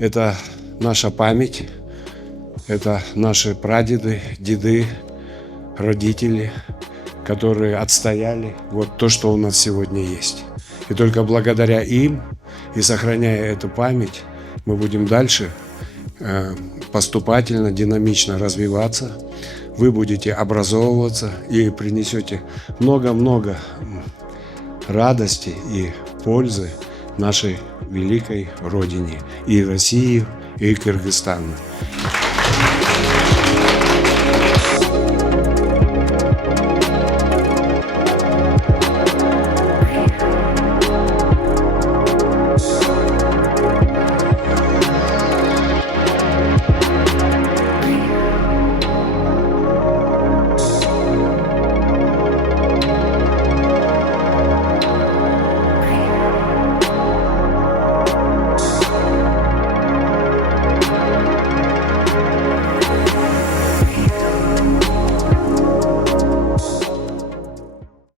Это наша память, это наши прадеды, деды, родители, которые отстояли вот то, что у нас сегодня есть. И только благодаря им и сохраняя эту память, мы будем дальше поступательно, динамично развиваться. Вы будете образовываться и принесете много-много радости и пользы нашей великой родине, и России, и Кыргызстану.